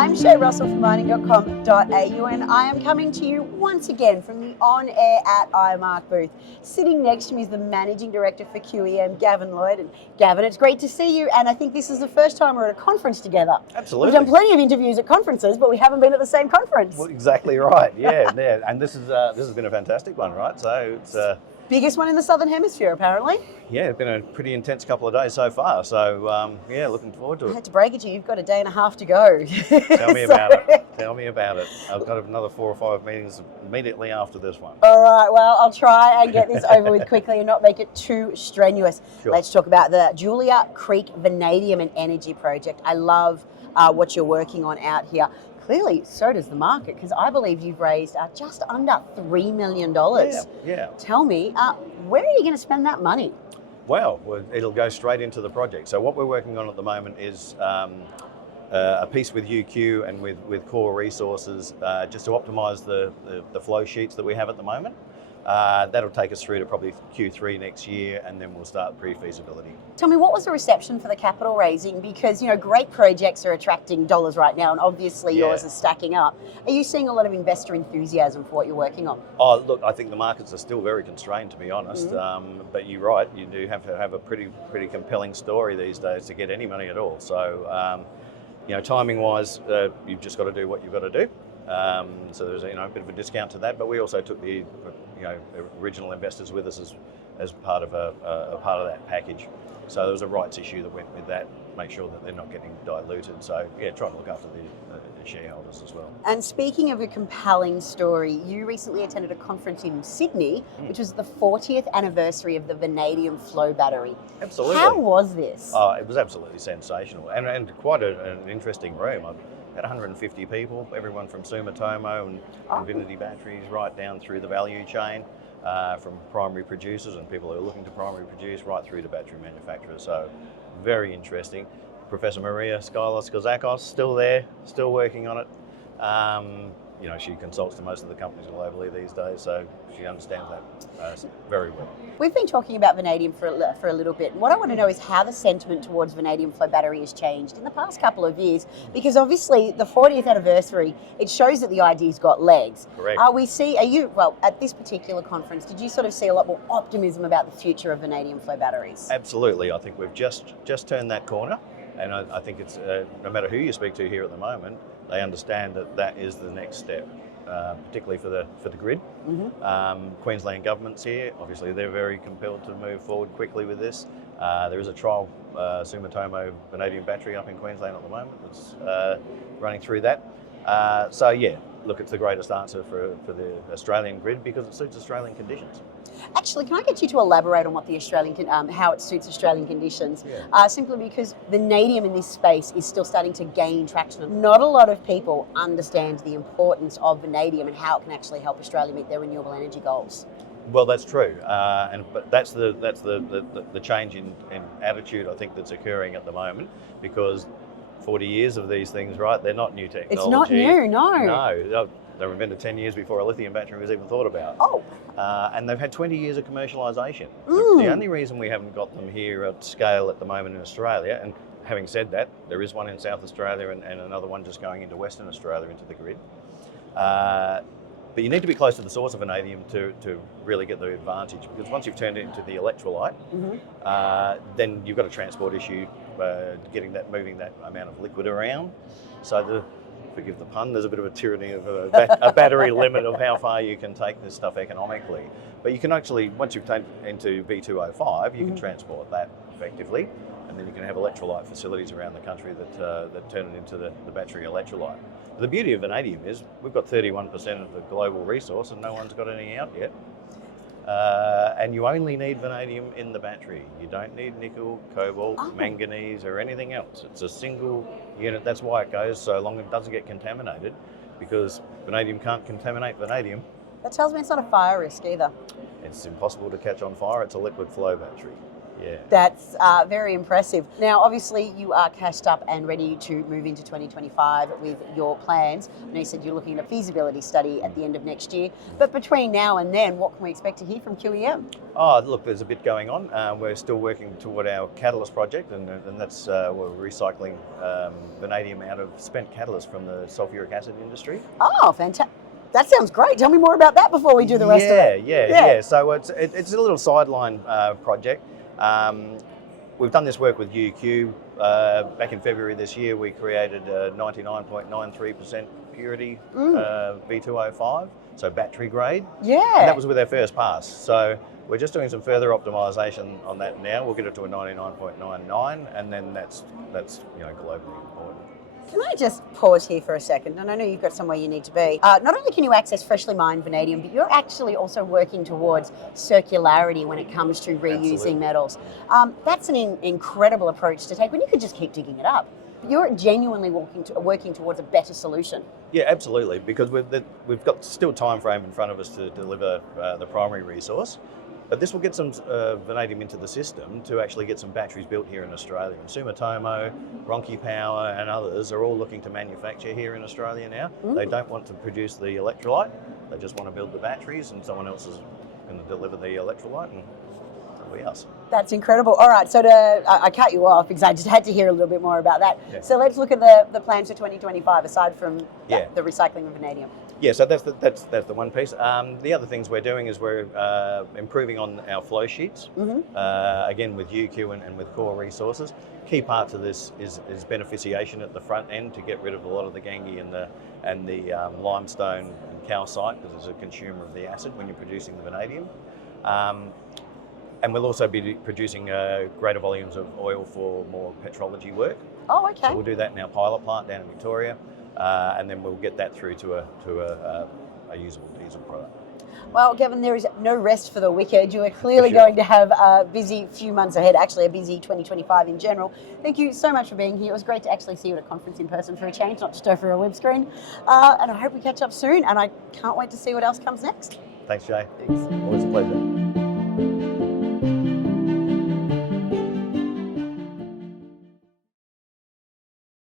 I'm Shae Russell from mining.com.au, and I am coming to you once again from the On Air at IMARC booth. Sitting next to me is the Managing Director for QEM, Gavin Lloyd. And Gavin, it's great to see you, and I think this is the first time we're at a conference together. Absolutely. We've done plenty of interviews at conferences, but we haven't been at the same conference. Well, exactly right, yeah. And this has been a fantastic one, right? So it's biggest one in the Southern Hemisphere, apparently. yeah, it's been a pretty intense couple of days so far. So yeah, looking forward to I it. had to break it to you, you've got a day and a half to go. Tell me about it. Tell me about it. I've got another 4 or 5 meetings immediately after this one. All right, well, I'll try and get this over with quickly and not make it too strenuous. Sure. Let's talk about the Julia Creek Vanadium and Energy Project. I love what you're working on out here. Clearly, so does the market, because I believe you've raised just under $3 million. Yeah. Tell me, where are you going to spend that money? Well, it'll go straight into the project. So what we're working on at the moment is a piece with UQ and with Core Resources just to optimise the flow sheets that we have at the moment. That'll take us through to probably Q3 next year, and then we'll start pre-feasibility. Tell me, what was the reception for the capital raising? Because, you know, great projects are attracting dollars right now, and obviously yours is stacking up. Are you seeing a lot of investor enthusiasm for what you're working on? Oh, look, I think the markets are still very constrained, to be honest. But you're right, you do have to have a pretty compelling story these days to get any money at all. So, you know, timing-wise, you've just got to do what you've got to do. So there's a bit of a discount to that, but we also took the original investors with us as part of a part of that package. So there was a rights issue that went with that, make sure that they're not getting diluted. So yeah, trying to look after the shareholders as well. And speaking of a compelling story, you recently attended a conference in Sydney, which was the 40th anniversary of the Vanadium flow battery. Absolutely. How was this? Oh, it was absolutely sensational and quite an interesting room. Had 150 people, everyone from Sumitomo and Vanadium batteries right down through the value chain, from primary producers and people who are looking to primary produce right through to battery manufacturers. So very interesting. Professor Maria Skylos-Kozakos still there, still working on it. You know, she consults to most of the companies globally these days, so she understands that very well. We've been talking about vanadium for a little bit. What I want to know is how the sentiment towards vanadium flow battery has changed in the past couple of years, because obviously the 40th anniversary, it shows that the idea's got legs. Correct. Well, at this particular conference, did you sort of see a lot more optimism about the future of vanadium flow batteries? Absolutely. I think we've just turned that corner, and I think it's no matter who you speak to here at the moment, they understand that is the next step, particularly for the grid. Queensland government's here. Obviously, they're very compelled to move forward quickly with this. There is a trial Sumitomo vanadium battery up in Queensland at the moment that's running through that. So yeah, look, it's the greatest answer for the Australian grid because it suits Australian conditions. Actually, can I get you to elaborate on what the how it suits Australian conditions? Yeah. Simply because vanadium in this space is still starting to gain traction. Not a lot of people understand the importance of vanadium and how it can actually help Australia meet their renewable energy goals. Well, that's true, but that's the change in attitude I think that's occurring at the moment, because 40 years of these things, right? They're not new technology. It's not new, no. No, they were invented 10 years before a lithium battery was even thought about. Oh. And they've had 20 years of commercialisation. The only reason we haven't got them here at scale at the moment in Australia, and having said that, there is one in South Australia and another one just going into Western Australia into the grid. But you need to be close to the source of vanadium to really get the advantage, because once you've turned it into the electrolyte, then you've got a transport issue, moving that amount of liquid around. So forgive the pun, there's a bit of a tyranny of a battery limit of how far you can take this stuff economically. But you can actually, once you've taken into V2O5, you can transport that effectively, and then you can have electrolyte facilities around the country that turn it into the battery electrolyte. The beauty of vanadium is we've got 31% of the global resource and no one's got any out yet. And you only need vanadium in the battery. You don't need nickel, cobalt, manganese or anything else. It's a single unit. That's why it goes so long it doesn't get contaminated, because vanadium can't contaminate vanadium. That tells me it's not a fire risk either. It's impossible to catch on fire. It's a liquid flow battery. Yeah. That's very impressive. Now, obviously, you are cashed up and ready to move into 2025 with your plans. I know you said you're looking at a feasibility study at the end of next year. But between now and then, what can we expect to hear from QEM? Oh, look, there's a bit going on. We're still working toward our catalyst project, and that's we're recycling vanadium out of spent catalyst from the sulfuric acid industry. Oh, fantastic. That sounds great. Tell me more about that before we do the rest of it. Yeah. So it's a little sideline project. We've done this work with UQ. Back in February this year, we created a 99.93% purity V2O5, so battery grade. Yeah. And that was with our first pass. So we're just doing some further optimization on that now. We'll get it to a 99.99, and then that's globally important. Can I just pause here for a second? And I know you've got somewhere you need to be. Not only can you access freshly mined vanadium, but you're actually also working towards circularity when it comes to reusing Absolutely. metals. That's an incredible approach to take when you could just keep digging it up. You're genuinely working towards a better solution. Yeah, absolutely, because we've got still time frame in front of us to deliver the primary resource. But this will get some vanadium into the system to actually get some batteries built here in Australia. And Sumitomo, Ronki Power and others are all looking to manufacture here in Australia now. They don't want to produce the electrolyte, they just want to build the batteries, and someone else is going to deliver the electrolyte, and that'll be us. That's incredible. All right, so I cut you off because I just had to hear a little bit more about that. Yeah. So let's look at the plans for 2025 aside from the recycling of vanadium. Yeah, so that's the one piece. The other things we're doing is we're improving on our flow sheets, again with UQ and with core resources. Key parts of this is beneficiation at the front end to get rid of a lot of the gangue and the limestone and calcite, because it's a consumer of the acid when you're producing the vanadium. And we'll also be producing greater volumes of oil for more petrology work. Oh, okay. So we'll do that in our pilot plant down in Victoria. And then we'll get that through to a usable diesel product. Well, Gavin, there is no rest for the wicked. You are clearly going to have a busy few months ahead, actually a busy 2025 in general. Thank you so much for being here. It was great to actually see you at a conference in person for a change, not just over a web screen. And I hope we catch up soon, and I can't wait to see what else comes next. Thanks, Shae. Thanks. Always a pleasure.